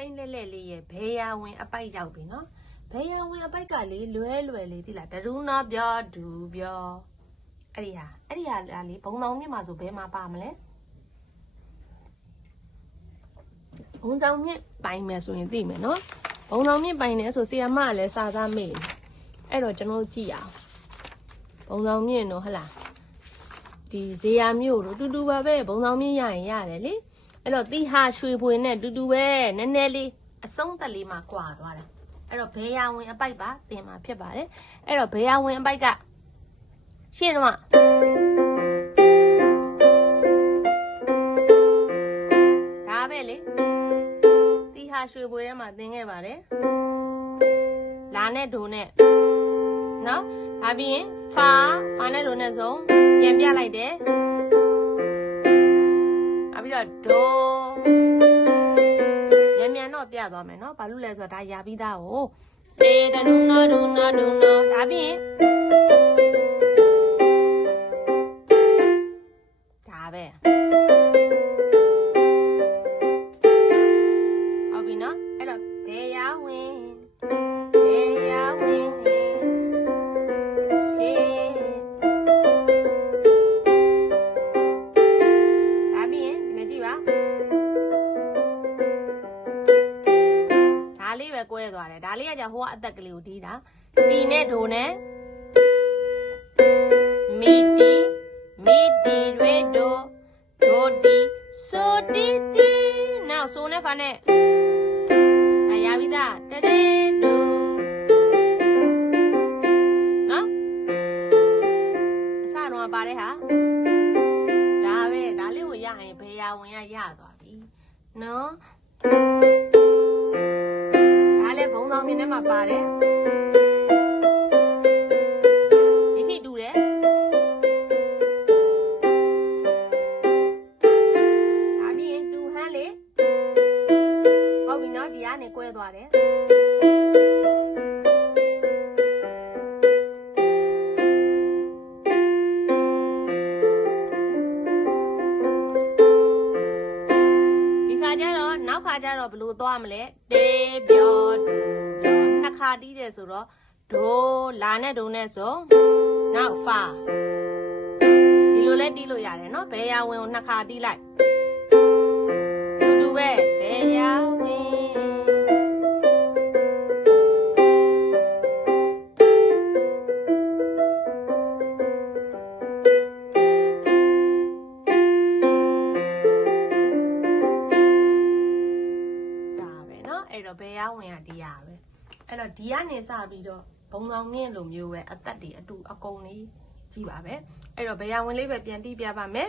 စိမ့်လက်လက်လေးရဲ့ဘေးယာဝင် အပိုက်ရောက်ပြီနော်ဘေးယာဝင်အပိုက်ကလေးလွဲလွယ်လေးတိလားဒရူနာပြောဒူပြောအဲ့ဒီဟာအဲ့ဒီဟာလေးဘုံတော်မြင့်မှာဆိုဘယ်မှာပါမလဲဘုံဆောင်မြင့်ပိုင်မယ်ဆိုရင်သိမယ်နော်ဘုံတော်မြင့်ပိုင်နေဆိုဆီယမကလည်းစာသားမေ့တယ်အဲ့တော့ကျွန်တော်တို့ကြည့်ရအောင်ဘုံဆောင်မြင့်တော့ဟဟလားဒီဇေယျမြို့တို့တူတူပါပဲဘုံဆောင်မြင့်ရရင်ရတယ်လေ အဲ့တော့တီဟာရွှေပွေနဲ့တူတူပဲနည်းနည်းလေးအဆုံးသက်လေးမှာကွာသွားတယ်အဲ့တော့ဘေးရဝင်အပိုက်ပါတင်မှာဖြစ်ပါတယ်အဲ့တော့ဘေးရဝင်အပိုက်ကရှင်းတော့ဒါပဲလေတီဟာရွှေပွေထဲမှာတင်ခဲ့ပါတယ်လာနဲ့ဒိုနဲ့နော်ဒါပြီးရင်ဖာဖာနဲ့ဒိုနဲ့ဆုံးပြန်ပြလိုက်တယ်နောက် ပြီးတော့ဒိုမြန်မြန်တော့ပြသွားမယ်နော်ဘာလို့လဲဆိုတော့ဒါရာပြီးသားကိုတေတနုနောဒုနောဒုနောဒါပြီးရင်ဒါပဲဟုတ်ပြီနော်အဲ့တော့ဘေးရဝင် ပဲကွဲသွားတယ်ဒါလေးကじゃဟိုကအသက်ကလေးကိုတီးတာတီနဲ့ဒိုနဲ့မီတီမီတီရေဒိုဒိုတီဆိုတီတီနောက်ဆိုနဲ့ဖာနဲ့အရာပြီးသားတရေဒိုနော်အစတော့ပါတဲ့ဟာဒါပဲဒါလေးကိုရရင်ဘယ်ရာဝင်ရရသွားပြီနော်ဒါလည်း ဘုံဆောင်မြင်ထဲမှာပါတယ်ဒီထိတူတယ်ဒါပြီးရင်တူဟန်းလေဟုတ်ပြီနော်ဒီကနေကွဲသွားတယ် ခါကျတော့နောက်ခါကျတော့ဘယ်လိုသွားမလဲတေးပြောဒူပြောနှစ်ခါတီးတယ်ဆိုတော့ဒိုလာနဲ့ဒိုနဲ့ဆိုနောက်ဖာဒီလိုလဲတီးလို့ရတယ်နော်ဘယ်ရာဝင်ကိုနှစ်ခါတီးလိုက်တူတူပဲ အဲ့တော့ဘယ်ရာဝင်ကဒီရပဲအဲ့တော့ဒီကနေစပြီးတော့ဘုံဆောင်မြင့်လိုမျိုးပဲအသက်တွေအတူအကုန်လေးကြည့်ပါပဲအဲ့တော့ဘယ်ရာဝင်လေးပဲပြန်တီးပြပါမယ်